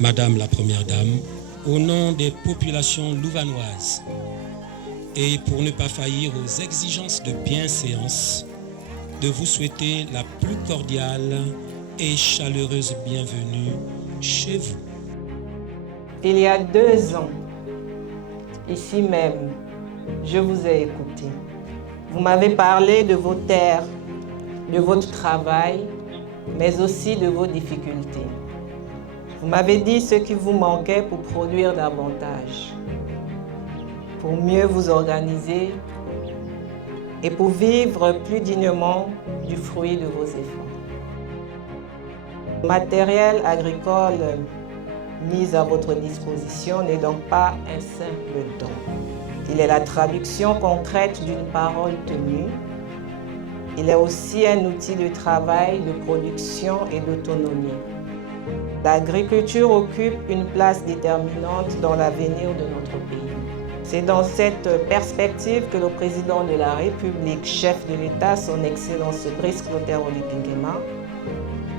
Madame la Première Dame, au nom des populations louvainoises et pour ne pas faillir aux exigences de bienséance, de vous souhaiter la plus cordiale et chaleureuse bienvenue chez vous. Il y a 2 ans, ici même, je vous ai écouté. Vous m'avez parlé de vos terres, de votre travail, mais aussi de vos difficultés. Vous m'avez dit ce qui vous manquait pour produire davantage, pour mieux vous organiser et pour vivre plus dignement du fruit de vos efforts. Le matériel agricole mis à votre disposition n'est donc pas un simple don. Il est la traduction concrète d'une parole tenue. Il est aussi un outil de travail, de production et d'autonomie. L'agriculture occupe une place déterminante dans l'avenir de notre pays. C'est dans cette perspective que le président de la République, chef de l'État, son Excellence Brice Clotaire Oligui Nguema,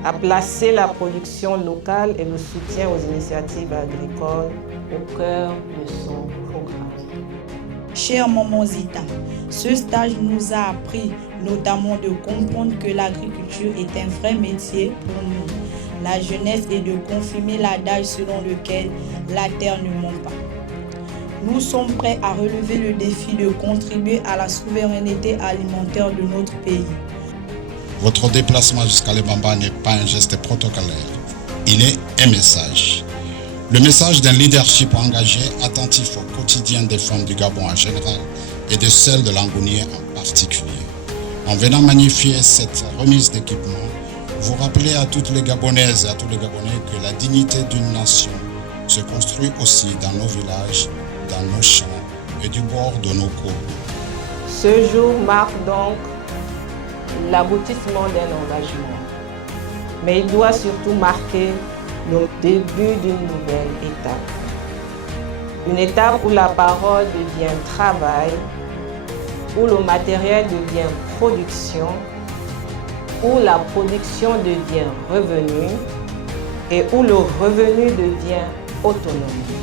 a placé la production locale et le soutien aux initiatives agricoles au cœur de son programme. Cher Maman Zita, ce stage nous a appris notamment de comprendre que l'agriculture est un vrai métier pour nous, la jeunesse, et de confirmer l'adage selon lequel la terre ne ment pas. Nous sommes prêts à relever le défi de contribuer à la souveraineté alimentaire de notre pays. Votre déplacement jusqu'à l'Ebamba n'est pas un geste protocolaire, il est un message. Le message d'un leadership engagé, attentif au quotidien des femmes du Gabon en général et de celles de Langounier en particulier. En venant magnifier cette remise d'équipement, vous rappelez à toutes les Gabonaises et à tous les Gabonais que la dignité d'une nation se construit aussi dans nos villages, dans nos champs et du bord de nos cours. Ce jour marque donc l'aboutissement d'un engagement, mais il doit surtout marquer le début d'une nouvelle étape. Une étape où la parole devient travail, où le matériel devient production, où la production devient revenu et où le revenu devient autonomie.